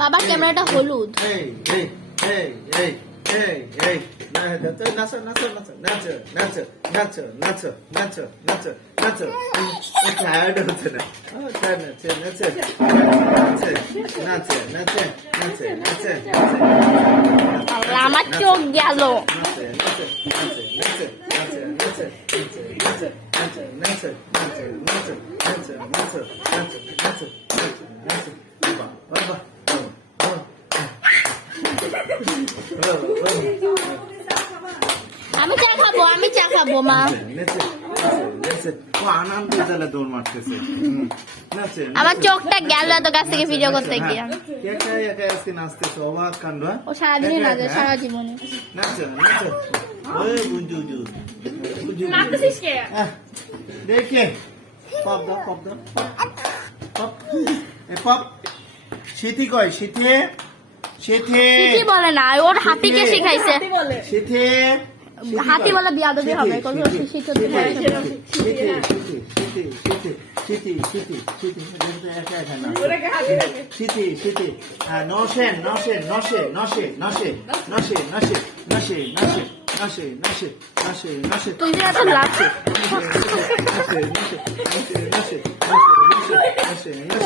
বাবা ক্যামেরাটা হলুদ। নাচো নাচো নাচো নাচো নাচো নাচো নাচো নাচো নাচো নাচো টায়ার্ড হচ্ছে না নাচে নাচে নাচে নাচে নাচে নাচে আমার চোখ গেল। নাচে নাচে নাচে নাচে নাচে নাচে নাচে নাচে নাচে নাচে নাচে নাচে নাচে নাচে নাচে নাচে বাবা আমি চা খাবো, আমি চা খাবো মা। আনন্দ তাহলে দৌড় মারতেছে। আমার চোখটা গেল এত কাছ থেকে ভিডিও করতে গিয়ে। একাই একাই আজকে নাচতেছে, অবাক কাণ্ড। ও সারাদিনই নাচে, সারা জীবনে। নাচো নাচো ওই গুঞ্জু গুঞ্জু নাচতেছিস কে? দেখে পপ দাও পপ দাও পপ এ পপ শীতি কয় শীতে শীতে কি বলে না, ওর হাতিকে শিখাইছে। শীতে হাতি বলে বিয়াদবি হবে। নশেন নশেন নশে নশে নশে নশে নশে নশে নশে নশে নশে নশে নশে তুই যে এত লাগছে। নশে নশে নশে নশে নশে নশে